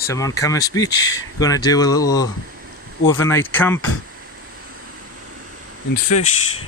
So I'm on Camas Beach, gonna do a little overnight camp and fish.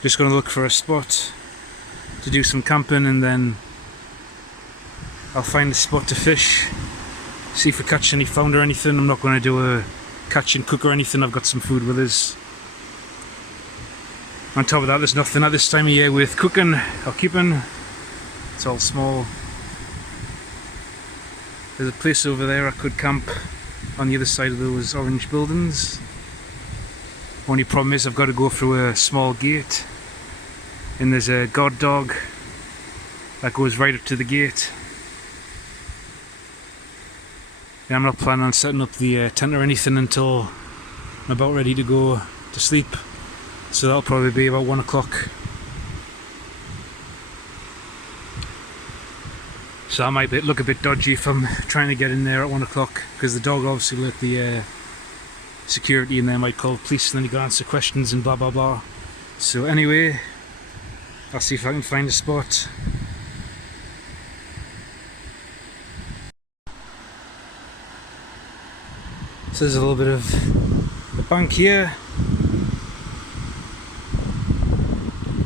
Just gonna look for a spot to do some camping and then I'll find a spot to fish, see if we catch any flounder or anything. I'm not gonna do a catch and cook or anything, I've got some food with us. On top of that, there's nothing at this time of year with cooking or keeping. It's all small. There's a place over there I could camp on the other side of those orange buildings. Only problem is I've got to go through a small gate and there's a guard dog that goes right up to the gate. And I'm not planning on setting up the tent or anything until I'm about ready to go to sleep. So that'll probably be about 1 o'clock. So that might look a bit dodgy if I'm trying to get in there at 1 o'clock, because the dog obviously let the security in there, might call the police and then you gotta answer questions and blah blah blah. So anyway, I'll see if I can find a spot. So there's a little bit of a bank here.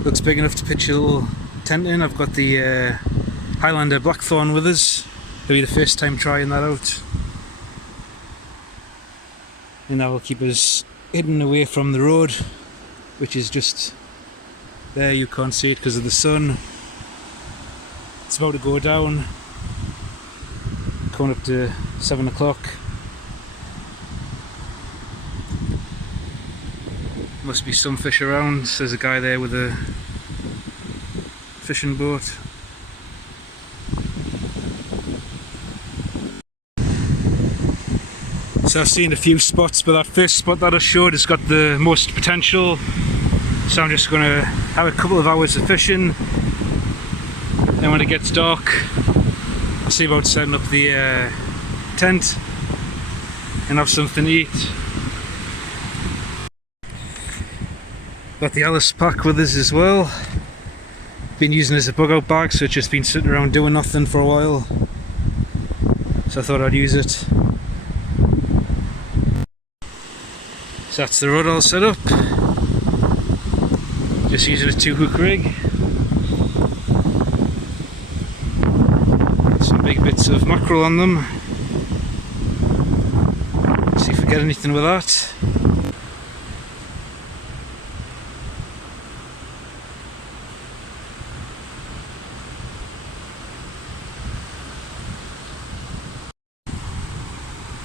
Looks big enough to pitch a little tent in. I've got the Highlander Blackthorn with us. It'll be the first time trying that out. And that will keep us hidden away from the road, which is just there. You can't see it because of the sun. It's about to go down. Coming up to 7 o'clock. Must be some fish around. There's a guy there with a fishing boat. So I've seen a few spots, but that first spot that I showed has got the most potential. So I'm just going to have a couple of hours of fishing. Then when it gets dark, I'll see about setting up the tent and have something to eat. Got the Alice pack with us as well. Been using it as a bug out bag, so it's just been sitting around doing nothing for a while. So I thought I'd use it. So that's the rod all set up. Just using a 2-hook rig. Some big bits of mackerel on them. See if we get anything with that.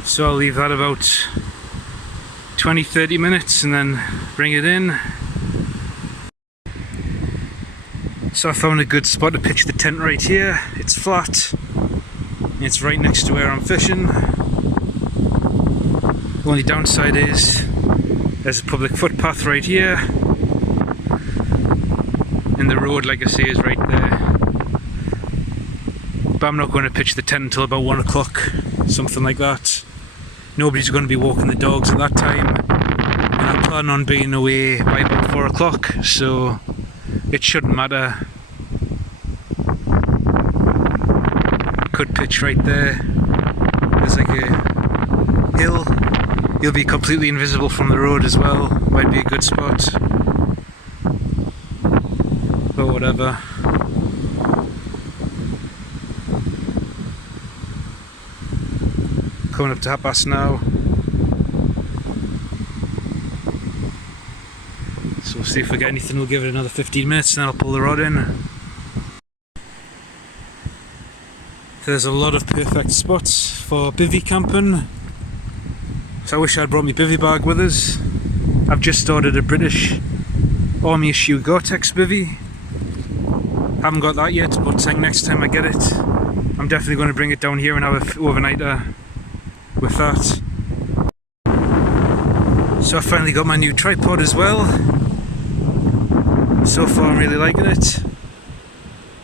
So I'll leave that about 20-30 minutes and then bring it in. So I found a good spot to pitch the tent right here. It's flat. It's right next to where I'm fishing. The only downside is there's a public footpath right here. And the road, like I say, is right there. But I'm not going to pitch the tent until about 1 o'clock, something like that. Nobody's going to be walking the dogs at that time, and I plan on being away by about 4 o'clock, so it shouldn't matter. Could pitch right there. There's like a hill. You'll be completely invisible from the road as well. Might be a good spot, but whatever. Coming up to 1:30 now. So we'll see if we get anything. We'll give it another 15 minutes and then I'll pull the rod in. There's a lot of perfect spots for bivvy camping. So I wish I'd brought my bivvy bag with us. I've just started a British Army issue Gore-Tex bivvy. Haven't got that yet, but I think next time I get it, I'm definitely going to bring it down here and have an overnighter with that. So I finally got my new tripod as well. So far I'm really liking it.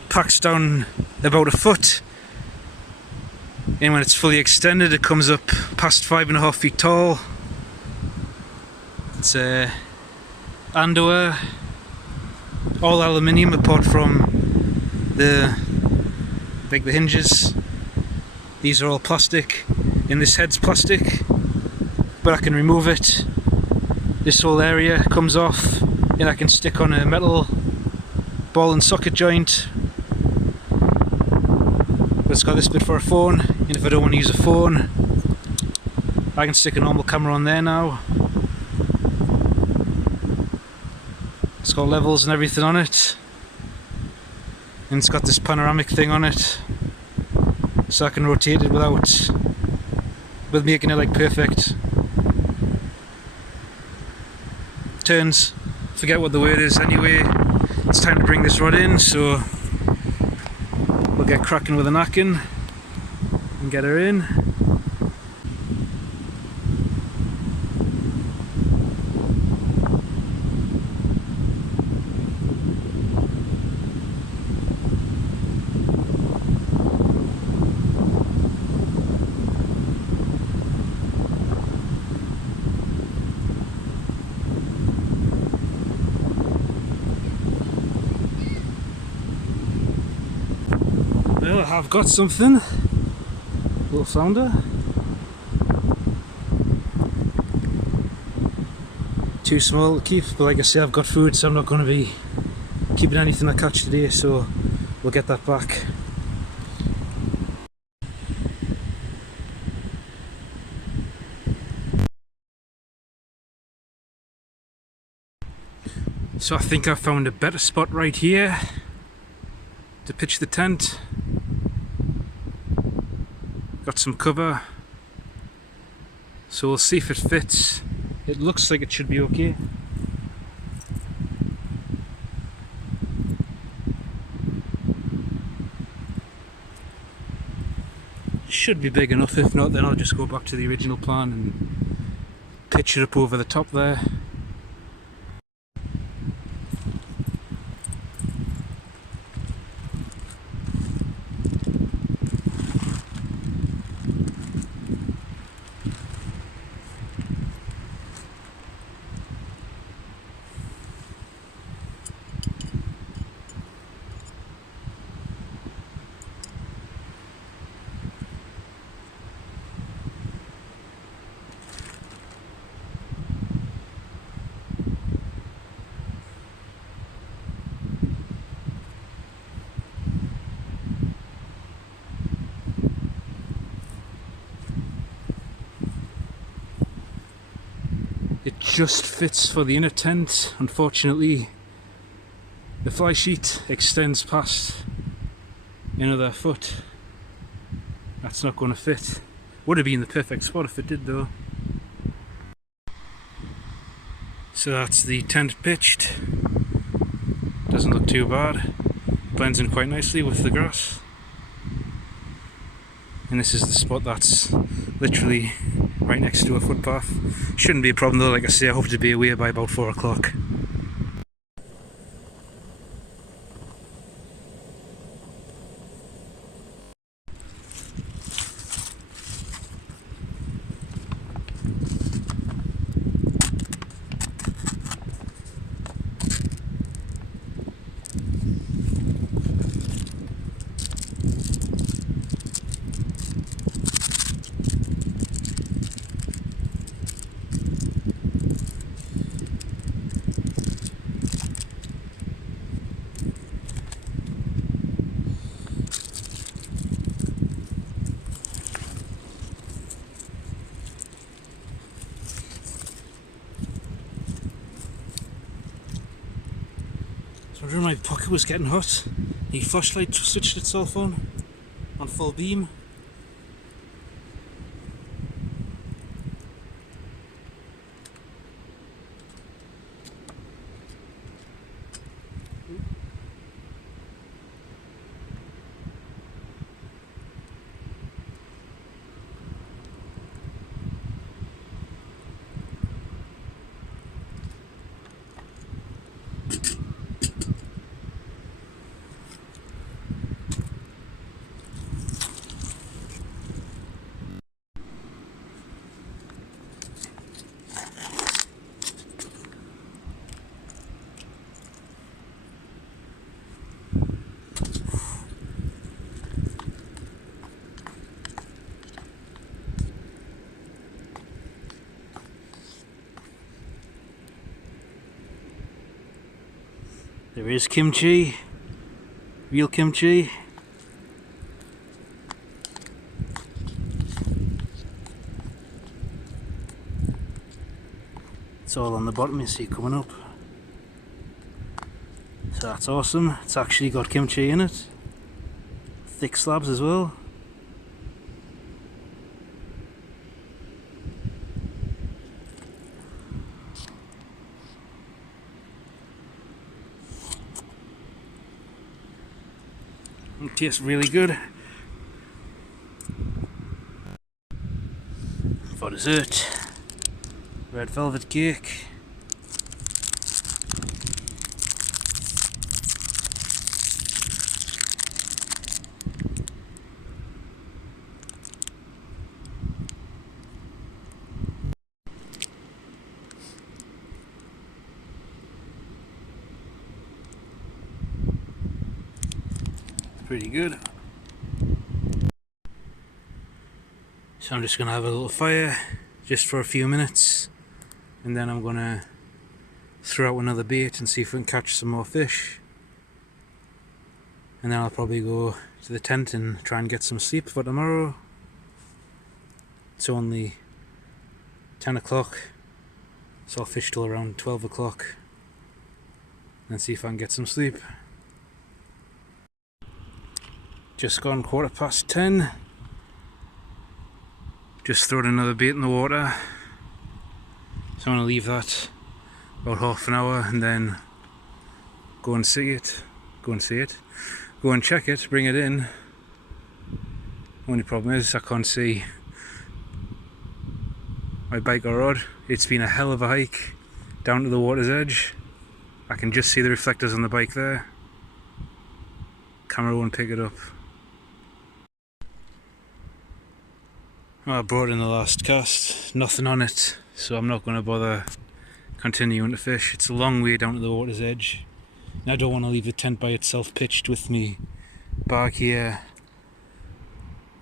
Packs down about 1 foot, and when it's fully extended it comes up past 5.5 feet tall. It's underwear, all aluminium apart from the hinges. These are all plastic, and this head's plastic, but I can remove it. This whole area comes off, and I can stick on a metal ball and socket joint. But it's got this bit for a phone, and if I don't want to use a phone, I can stick a normal camera on there now. It's got levels and everything on it, and it's got this panoramic thing on it, so I can rotate it with making it like perfect turns. Forget what the word is anyway. It's time to bring this rod in, so we'll get cracking with the knacking and get her in. Well, I've got something. Little flounder. Too small to keep, but like I say, I've got food, so I'm not going to be keeping anything I catch today, so we'll get that back. So I think I've found a better spot right here to pitch the tent. Got some cover, so we'll see if it fits. It looks like it should be okay. Should be big enough. If not, then I'll just go back to the original plan and pitch it up over the top there. It just fits for the inner tent. Unfortunately, the fly sheet extends past another foot. That's not going to fit. Would have been the perfect spot if it did though. So that's the tent pitched. Doesn't look too bad. Blends in quite nicely with the grass. And this is the spot that's literally right next to a footpath. Shouldn't be a problem though, like I say, I hope to be away by about 4 o'clock. So my pocket was getting hot. The flashlight switched itself on full beam. There is kimchi, real kimchi. It's all on the bottom, you see, coming up. So that's awesome. It's actually got kimchi in it. Thick slabs as well. It tastes really good. For dessert, red velvet cake. Pretty good. So I'm just going to have a little fire just for a few minutes, and then I'm going to throw out another bait and see if we can catch some more fish, and then I'll probably go to the tent and try and get some sleep for tomorrow. It's only 10 o'clock, so I'll fish till around 12 o'clock and see if I can get some sleep. Just gone 10:15. Just throwed another bait in the water, so I'm going to leave that about half an hour and then go and check it, bring it in. Only problem is I can't see my bike or rod. It's been a hell of a hike down to the water's edge. I can just see the reflectors on the bike there. Camera won't pick it up. Well, I brought in the last cast, nothing on it, so I'm not going to bother continuing to fish. It's a long way down to the water's edge, and I don't want to leave the tent by itself pitched with me bag here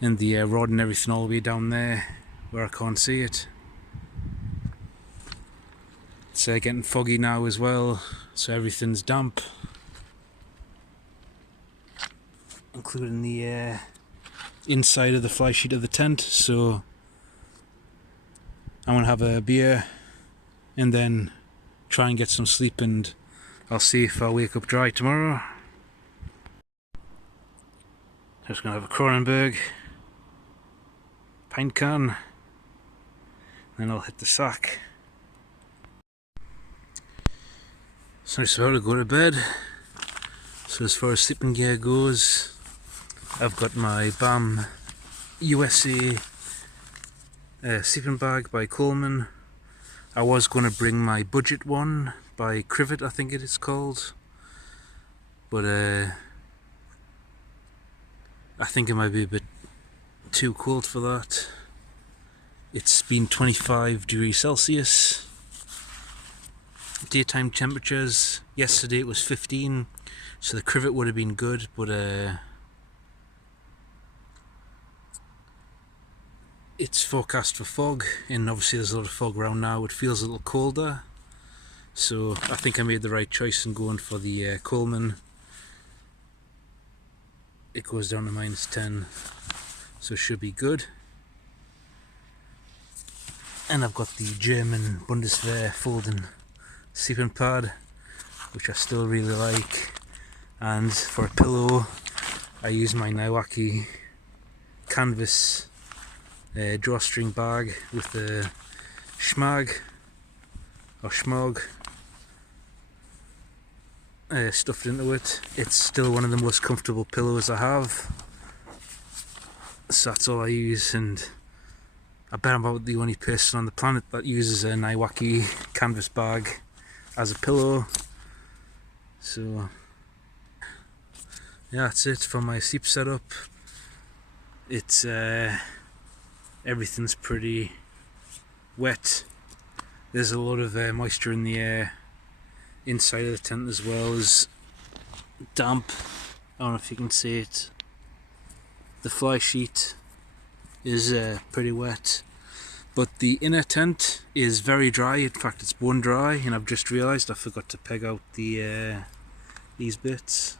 and the rod and everything all the way down there where I can't see it. It's getting foggy now as well, so everything's damp, including the inside of the fly sheet of the tent. So I'm gonna have a beer and then try and get some sleep, and I'll see if I'll wake up dry tomorrow. Just gonna have a Kronenberg pint can, then I'll hit the sack. So I'm just about to go to bed. So as far as sleeping gear goes, I've got my BAM USA sleeping bag by Coleman. I was going to bring my budget one by Crivet, I think it is called, but I think it might be a bit too cold for that. It's been 25 degrees Celsius. Daytime temperatures, yesterday it was 15, so the Crivet would have been good, but it's forecast for fog, and obviously there's a lot of fog around now. It feels a little colder, so I think I made the right choice in going for the Coleman. It goes down to -10, so it should be good. And I've got the German Bundeswehr folding sleeping pad, which I still really like, and for a pillow I use my Niwaki canvas drawstring bag with the schmag or schmog stuffed into it. It's still one of the most comfortable pillows I have, so that's all I use, and I bet I'm about the only person on the planet that uses a Niwaki canvas bag as a pillow. So yeah, that's it for my sleep setup. It's everything's pretty wet. There's a lot of moisture in the air inside of the tent, as well as damp. I don't know if you can see it. The fly sheet is pretty wet, but the inner tent is very dry. In fact, it's bone dry, and I've just realised I forgot to peg out the these bits.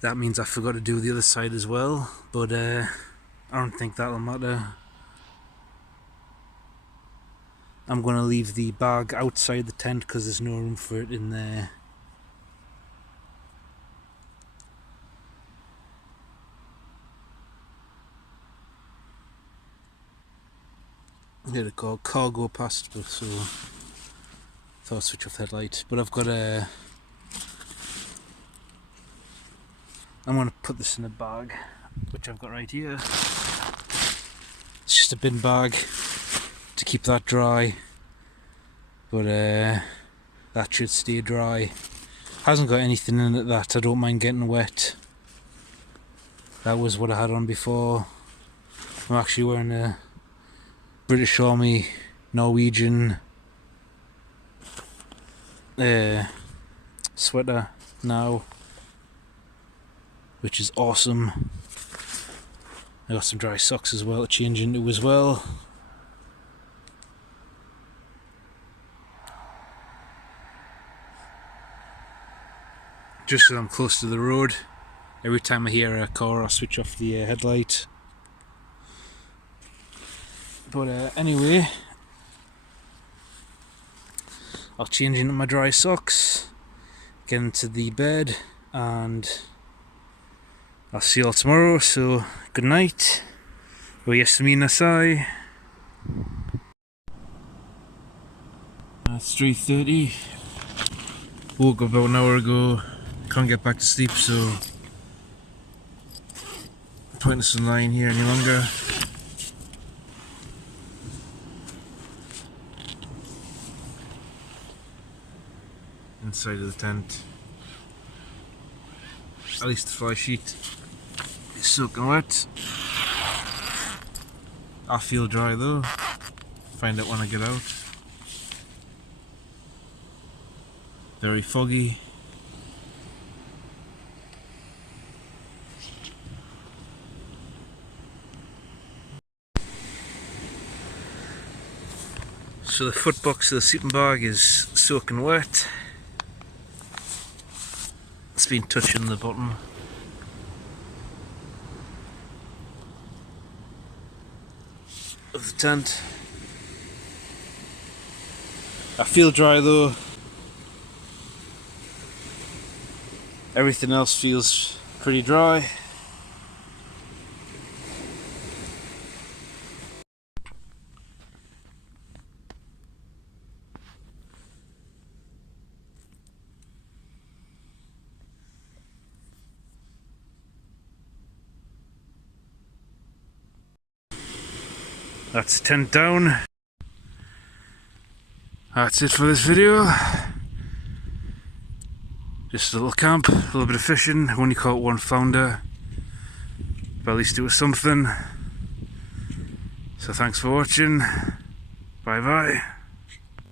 That means I forgot to do the other side as well, but I don't think that'll matter. I'm going to leave the bag outside the tent because there's no room for it in there. Here it go, cargo past, so thought I'd switch off the headlight. But I've got a. I'm going to put this in a bag, which I've got right here. It's just a bin bag to keep that dry, but that should stay dry. Hasn't got anything in it that I don't mind getting wet. That was what I had on before. I'm actually wearing a British Army Norwegian sweater now, which is awesome. I got some dry socks as well to change into as well. Just so I'm close to the road, every time I hear a car I switch off the headlight. But anyway, I'll change into my dry socks, get into the bed, and I'll see you all tomorrow. So good night. Yasmin Asai. It's 3:30. Woke up about an hour ago. Can't get back to sleep, so pointless in lying here any longer. Inside of the tent. At least the fly sheet is soaking wet. I feel dry though. Find out when I get out. Very foggy. So the foot box of the sleeping bag is soaking wet. It's been touching the bottom. Of the tent. I feel dry though. Everything else feels pretty dry. That's the tent down. That's it for this video. Just a little camp, a little bit of fishing. I only caught one flounder, but at least it was something. So thanks for watching. Bye bye.